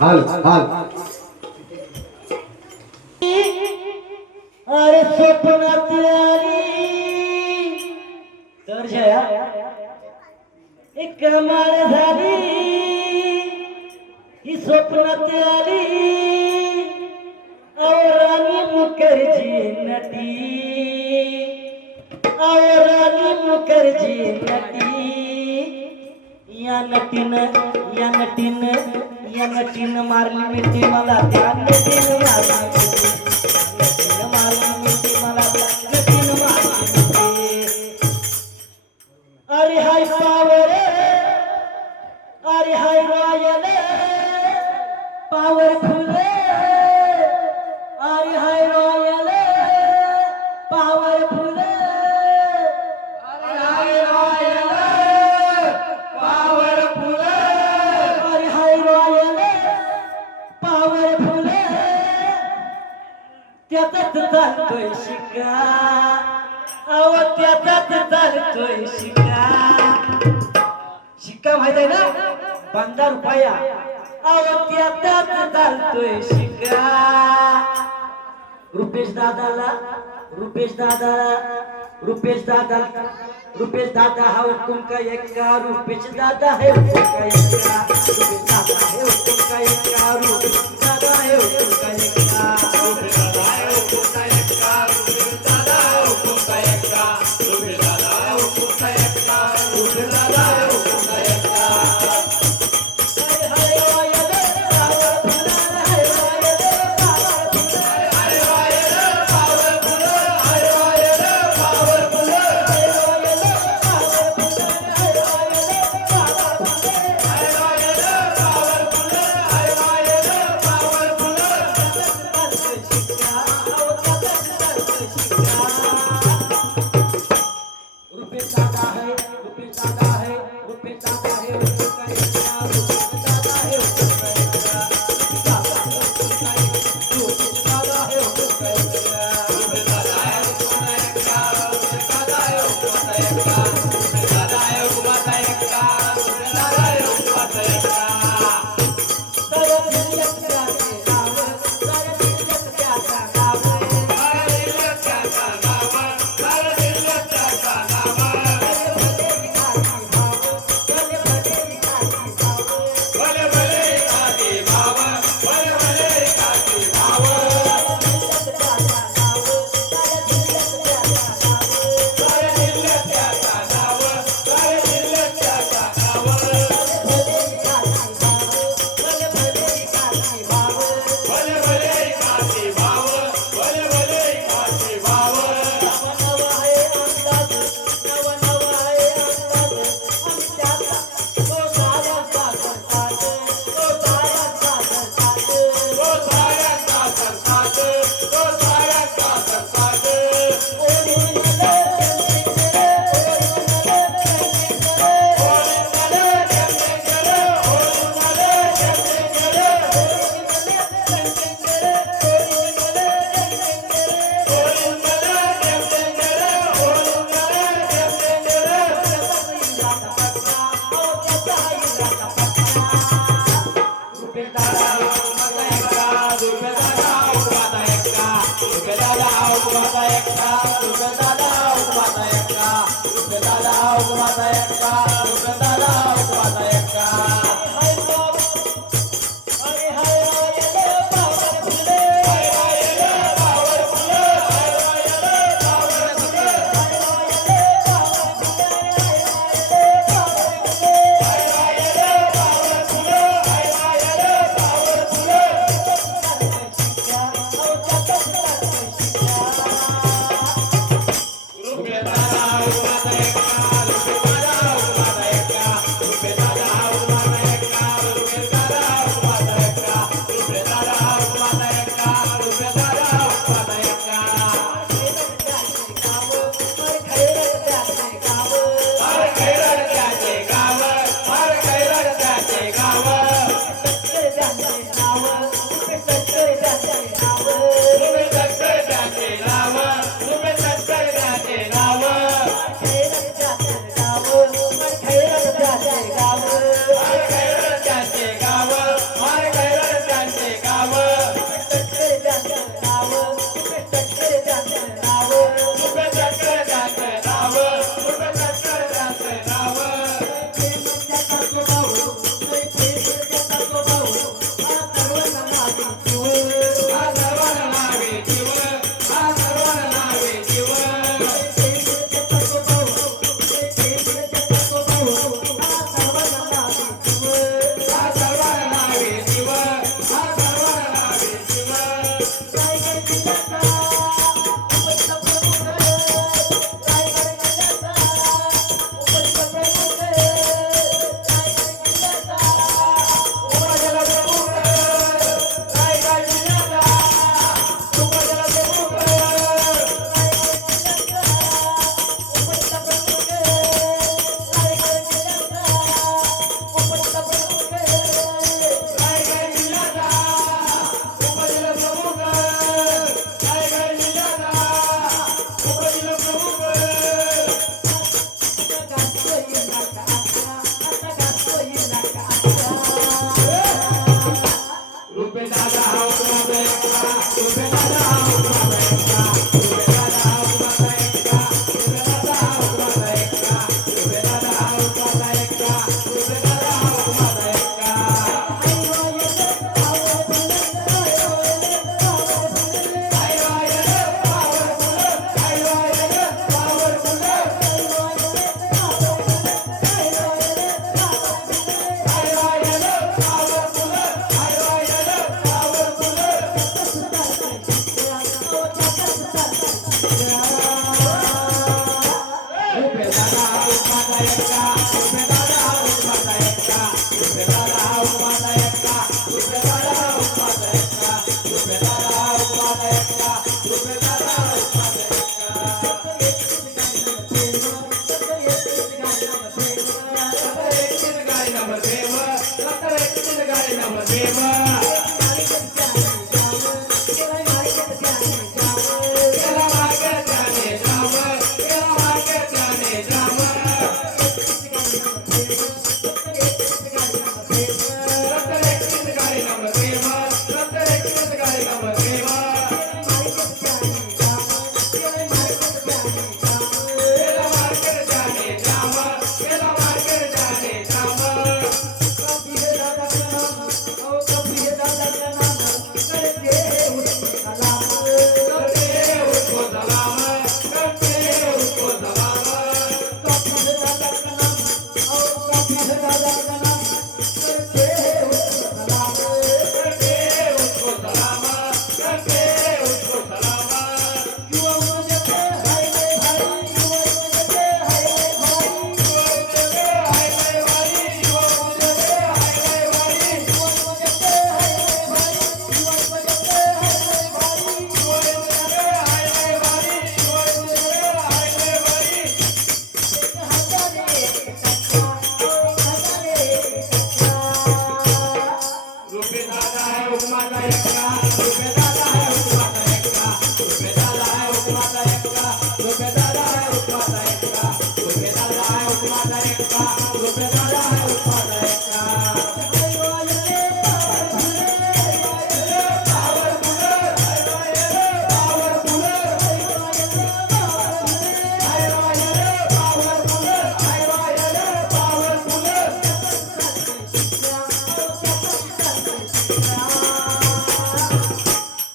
हाल हाल अरे स्वप्नात आली तर जया एक कमाल झाली ही स्वप्नात आली राणी मुखर्जी नटी राणी मुखर्जी नटी या नटीनं मारली मिठी मला त्या नटीनं मारली मिठी मला त्या नटीनं मारली मिठी. अरे हाय पावर अरे हाय रॉयल पॉवरफुल अरे हाय रॉयल पॉवरफुल अरे हाय रॉयल पॉवरफुल अरे हाय रॉयल पॉवरफुल त्यातच चालतोय शिका अव त्यातच चालतोय शिका शिक्का माहित आहे ना 15 रुपया अव त्यातच चालतोय शिका रुपेश दादा हा हुकुम का एक्का रुपेश दादा है हुकुम का एक्का रुपेश दादा है हुकुम का एक्का रुपेश दादा है हुकुम का एक्का रुपेश दादा है हुकुम का एक्का रुपेश दादा है हुकुम का एक्का रुपेश दादा है हुकुम का एक्का रुपेश दादा है हुकुम का एक्का.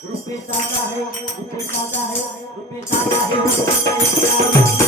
रुपये सादा है रुपये सादा है रुपये सादा है